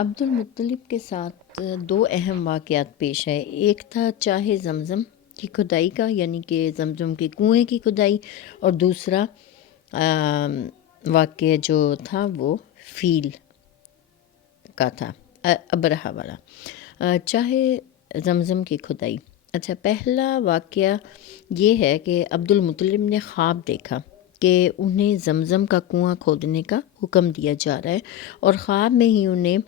عبد المطلب کے ساتھ دو اہم واقعات پیش آئے۔ ایک تھا چاہے زمزم کی کھدائی کا، یعنی کہ زمزم کے کنویں کی کھدائی، اور دوسرا واقعہ جو تھا وہ فیل کا تھا، ابرہہ والا۔ چاہے زمزم کی کھدائی، اچھا، پہلا واقعہ یہ ہے کہ عبد المطلب نے خواب دیکھا کہ انہیں زمزم کا کنواں کھودنے کا حکم دیا جا رہا ہے، اور خواب میں ہی انہیں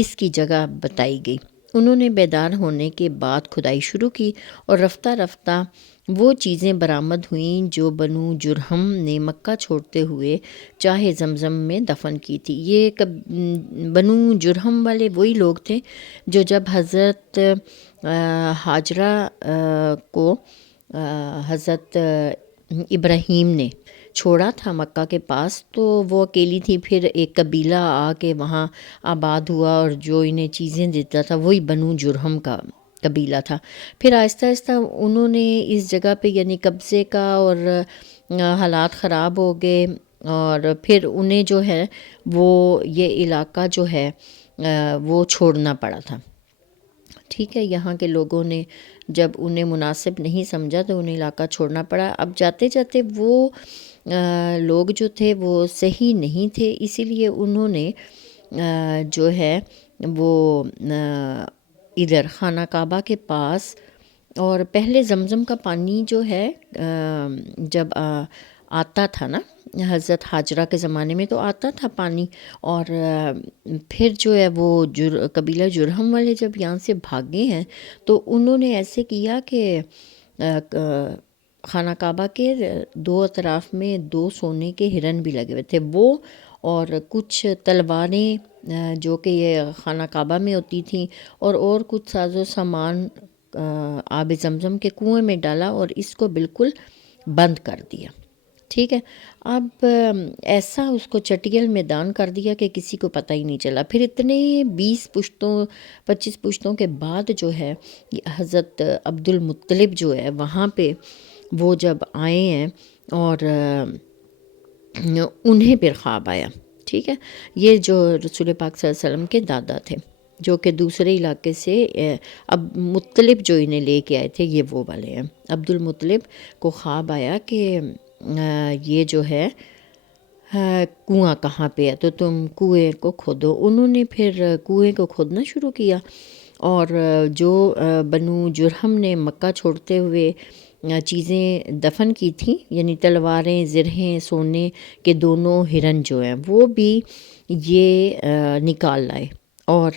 اس کی جگہ بتائی گئی۔ انہوں نے بیدار ہونے کے بعد کھدائی شروع کی، اور رفتہ رفتہ وہ چیزیں برآمد ہوئیں جو بنو جرہم نے مکہ چھوڑتے ہوئے چاہے زمزم میں دفن کی تھی۔ یہ بنو جرہم والے وہی لوگ تھے جو جب حضرت ہاجرہ کو حضرت ابراہیم نے چھوڑا تھا مکہ کے پاس، تو وہ اکیلی تھی، پھر ایک قبیلہ آ کے وہاں آباد ہوا، اور جو انہیں چیزیں دیتا تھا وہی بنو جرہم کا قبیلہ تھا۔ پھر آہستہ آہستہ انہوں نے اس جگہ پہ یعنی قبضے کا، اور حالات خراب ہو گئے، اور پھر انہیں جو ہے وہ یہ علاقہ جو ہے وہ چھوڑنا پڑا تھا۔ ٹھیک ہے، یہاں کے لوگوں نے جب انہیں مناسب نہیں سمجھا تو انہیں علاقہ چھوڑنا پڑا۔ اب جاتے جاتے وہ لوگ جو تھے وہ صحیح نہیں تھے، اسی لیے انہوں نے جو ہے وہ ادھر خانہ کعبہ کے پاس، اور پہلے زمزم کا پانی جو ہے جب آتا تھا نا حضرت ہاجرہ کے زمانے میں، تو آتا تھا پانی، اور پھر جو ہے وہ قبیلہ جرہم والے جب یہاں سے بھاگے ہیں تو انہوں نے ایسے کیا کہ خانہ کعبہ کے دو اطراف میں دو سونے کے ہرن بھی لگے ہوئے تھے، وہ اور کچھ تلواریں جو کہ یہ خانہ کعبہ میں ہوتی تھیں، اور کچھ ساز و سامان آب زمزم کے کنویں میں ڈالا اور اس کو بالکل بند کر دیا۔ ٹھیک ہے، اب ایسا اس کو چٹیل میدان کر دیا کہ کسی کو پتہ ہی نہیں چلا۔ پھر اتنے 25 پشتوں کے بعد جو ہے حضرت عبد المطلب جو ہے وہاں پہ وہ جب آئے ہیں، اور انہیں پھر خواب آیا۔ ٹھیک ہے، یہ جو رسول پاک صلی اللہ علیہ وسلم کے دادا تھے، جو کہ دوسرے علاقے سے اب مطلب جو انہیں لے کے آئے تھے یہ وہ والے ہیں۔ عبد المطلب کو خواب آیا کہ یہ جو ہے کنواں کہاں پہ ہے، تو تم کنویں کو کھودو۔ انہوں نے پھر کنویں کو کھودنا شروع کیا، اور جو بنو جرہم نے مکہ چھوڑتے ہوئے چیزیں دفن کی تھیں، یعنی تلواریں، زرہیں، سونے کے دونوں ہرن جو ہیں وہ بھی یہ نکال لائے، اور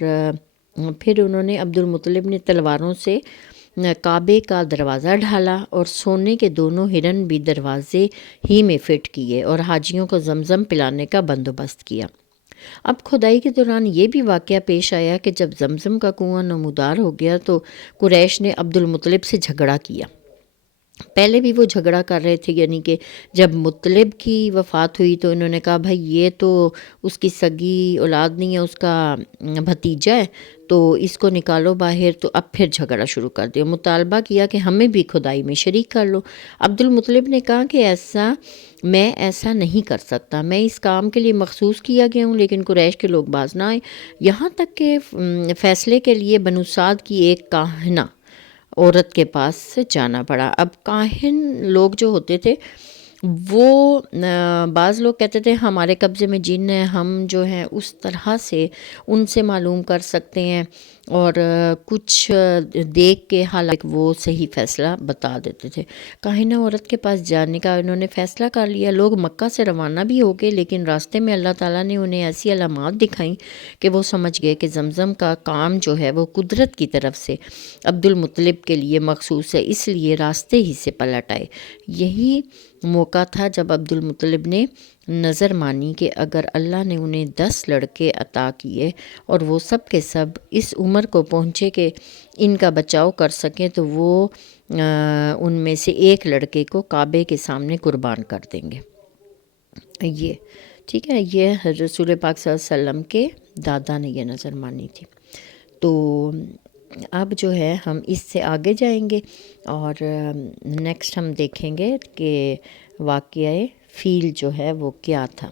پھر انہوں نے عبد المطلب نے تلواروں سے کعبے کا دروازہ ڈھالا، اور سونے کے دونوں ہرن بھی دروازے ہی میں فٹ کیے، اور حاجیوں کو زمزم پلانے کا بندوبست کیا۔ اب کھدائی کے دوران یہ بھی واقعہ پیش آیا کہ جب زمزم کا کنواں نمودار ہو گیا تو قریش نے عبد المطلب سے جھگڑا کیا۔ پہلے بھی وہ جھگڑا کر رہے تھے، یعنی کہ جب مطلب کی وفات ہوئی تو انہوں نے کہا بھائی یہ تو اس کی سگی اولاد نہیں ہے، اس کا بھتیجا ہے، تو اس کو نکالو باہر۔ تو اب پھر جھگڑا شروع کر دیا، مطالبہ کیا کہ ہمیں بھی کھدائی میں شریک کر لو۔ عبد المطلب نے کہا کہ میں ایسا نہیں کر سکتا، میں اس کام کے لیے مخصوص کیا گیا ہوں، لیکن قریش کے لوگ باز نہ آئے، یہاں تک کہ فیصلے کے لیے بنو سعد کی ایک کاہنہ عورت کے پاس جانا پڑا۔ اب کاہن لوگ جو ہوتے تھے وہ بعض لوگ کہتے تھے ہمارے قبضے میں جن ہے، ہم جو ہیں اس طرح سے ان سے معلوم کر سکتے ہیں، اور کچھ دیکھ کے حالانکہ وہ صحیح فیصلہ بتا دیتے تھے۔ کاہنہ عورت کے پاس جانے کا انہوں نے فیصلہ کر لیا۔ لوگ مکہ سے روانہ بھی ہو گئے، لیکن راستے میں اللہ تعالیٰ نے انہیں ایسی علامات دکھائیں کہ وہ سمجھ گئے کہ زمزم کا کام جو ہے وہ قدرت کی طرف سے عبد المطلب کے لیے مخصوص ہے، اس لیے راستے ہی سے پلٹ آئے۔ یہی موقع تھا جب عبد المطلب نے نظر مانی کہ اگر اللہ نے انہیں 10 لڑکے عطا کیے اور وہ سب کے سب اس عمر کو پہنچے کہ ان کا بچاؤ کر سکیں، تو وہ ان میں سے ایک لڑکے کو کعبے کے سامنے قربان کر دیں گے۔ یہ ٹھیک ہے، یہ رسول پاک صلی اللہ علیہ وسلم کے دادا نے یہ نظر مانی تھی۔ تو اب جو ہے ہم اس سے آگے جائیں گے، اور نیکسٹ ہم دیکھیں گے کہ واقعہ فیل جو ہے وہ کیا تھا۔